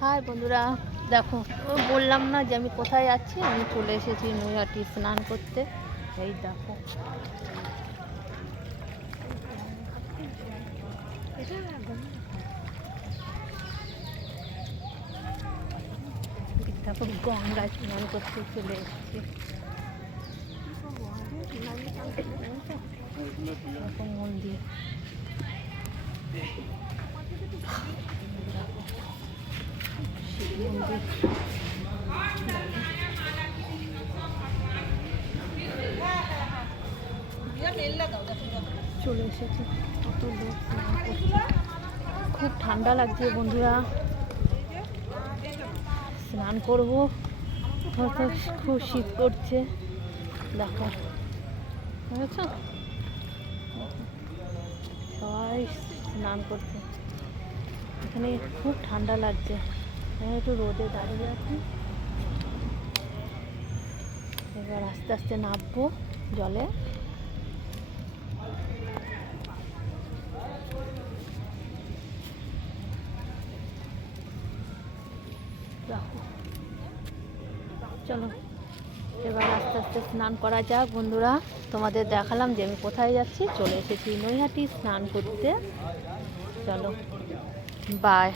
High বন্ধুরা, দেখো বললাম না যে আমি কোথায় যাচ্ছি। আমি চলে এসেছি নৈহাটি স্নান করতে। এই দেখো দেখো গঙ্গায় স্নান করতে চলে এসেছি। দেখো মন্দির, শিব মন্দির। চলে এসেছি, কত লোক স্নান করছে। খুব ঠান্ডা লাগছে বন্ধুরা, স্নান করবো, হয়তো খুব শীত করছে। দেখো বুঝেছ, সবাই স্নান করছে। এখানে খুব ঠান্ডা লাগছে, আমি একটু রোদে দাঁড়িয়ে আছি। এবার আস্তে আস্তে নামবো জলে। চলো এবার আস্তে আস্তে স্নান করা যাক বন্ধুরা। তোমাদের দেখালাম যে আমি কোথায় যাচ্ছি। চলে এসেছি নৈহাটি স্নান করতে। চলো বাই।